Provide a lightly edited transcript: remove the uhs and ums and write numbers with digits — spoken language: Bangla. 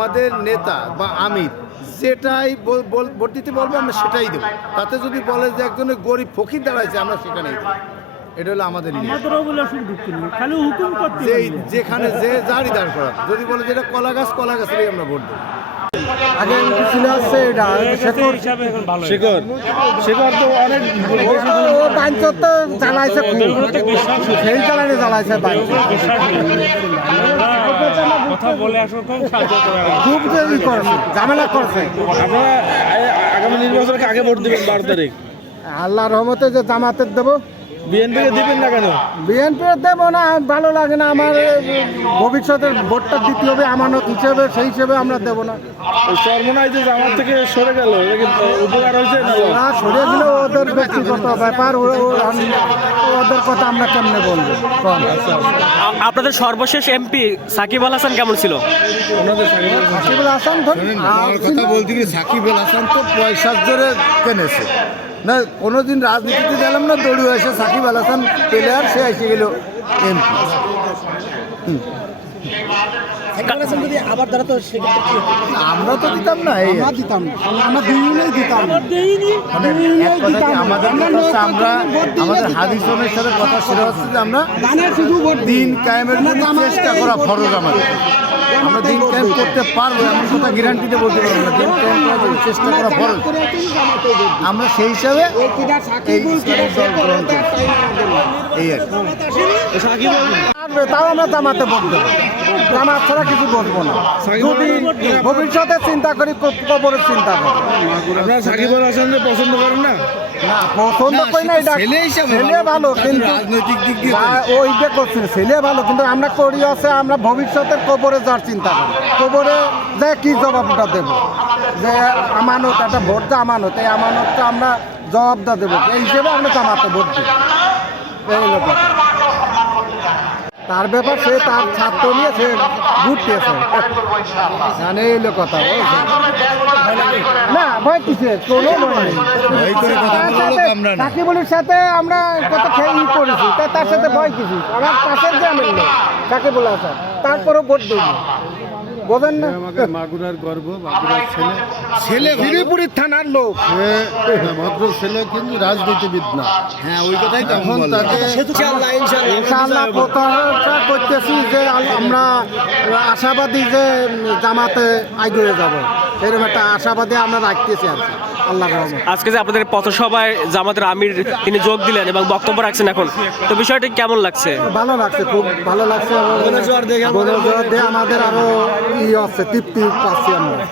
আমাদের নেতা বা আমির যেটাই ভোট দিতে বলবে আমরা সেটাই দেবো। তাতে যদি বলে যে একজনের গরিব ফকির দাঁড়াইছে আমরা সেখানেই দেবো। এটা হলো আমাদের যেখানে যে যারই দাঁড় করা, যদি বলে যে এটা কলা গাছেরই আমরা ভোট দেবো। আগে ছিল হচ্ছে এটা শেখর তো অনেক ও বাঞ্চর তো জ্বালাইছে খুব সেই জ্বালানি জ্বালাইছে খুব দেরি করছে ঝামেলা করছে। আপনারা আগামী নির্বাচনকে আগে ভোট দিবেন 12 তারিখ। আল্লাহর রহমতে যে জামাতের দেবো। বিএনপিকে দিবেন না কেন? বিএনপির দেবো না, ভালো লাগে না আমার। ভবিষ্যতের ভোটটা দিতে হবে আমানত হিসেবে, সেই হিসেবে আমরা দেবো না। চরমোনাই যে জামাত থেকে সরে গেল, উপকার হয়েছে না? সরে গেলে ওদের ব্যক্তিগত ব্যাপার, ওদের কথা আমরা কেমনে বলবো। আপনাদের সর্বশেষ এমপি সাকিব আল হাসান কেমন ছিল? সাকিব আল হাসান কথা বলতে গিয়ে সাকিব আল হাসান তো পয়সার জোরে কেনেছে না, কোনোদিন রাজনীতিতে গেলাম না, দৌড়ি হয়েছে সাকিব আল হাসান প্লেয়ার, সে এসে গেল এমপি। আমরা তো দিতাম না, আমাদের হাদিসনের সাথে কথা সেটা হচ্ছে যে আমরা দিন কায়েমের চেষ্টা করা ফরজ আমাদের। আমরা দিন কায়েম করতে পারবো এমন কথা গ্যারান্টিতে বলতে পারবো না, দিন কায়েম করার জন্য চেষ্টা করা ফরজ। আমরা সেই হিসাবে এই দল গ্রহণ করছি, এই আর তাও আমরা জামাতে ভোট দেবো। জামাত ছাড়া কিছু বলবো না। যদি ভবিষ্যতে চিন্তা করি, কবরের চিন্তা করি। আপনারা সাকিব আল হাসানকে পছন্দ করেন না? না, পছন্দ করি না। এটা ছেলে ভালো, কিন্তু রাজনৈতিক দিক দিয়ে ওইটা করছি ছেলে ভালো, কিন্তু আমরা করি আছে আমরা ভবিষ্যতের কবরে যাওয়ার চিন্তা করি। কবরে যে কি জবাবটা দেবো, যে আমানত, একটা ভোট যে আমানত, এই আমানতটা আমরা জবাবটা দেবো, এই হিসেবে আমরা জামাতে ভোট দিই। এই হলো কথা। তার ব্যাপার, সে তার ছাত্র নিয়ে সে ঘুরতেছে, জানে এই হলো কথা। না ভয় কিসে, কোনো ভয় নেই। সাকিবুলের সাথে আমরা কত খেয়ে করেছি, তার সাথে ভয় কিছু। আমার পাশের যে আমি সাকিবুল হাসান, তারপরেও ভোট দিই, বোঝেন না? মাগুরার গর্ব, মাগুরার ছেলে বিরিপুরির থানার লোক, ভদ্র ছেলে, কিন্তু রাজনীতিবিদ না। হ্যাঁ, ওই কথাই তো এখন তাকে ইনশাআল্লাহ প্রত্যাশা করতেছি যে আমরা আশাবাদী যে জামাতে এগিয়ে যাব, এরকম একটা আশাবাদী আমরা রাখতেছি আর কি, আল্লাহর রহমতে। আজকে যে আপনাদের পথসভায় জামাতের আমির তিনি যোগ দিলেন এবং বক্তব্য রাখছেন এখন, তো বিষয়টি কেমন লাগছে? ভালো লাগছে, খুব ভালো লাগছে। আমাদের আরো আছে, তৃপ্তি পাচ্ছি আমরা।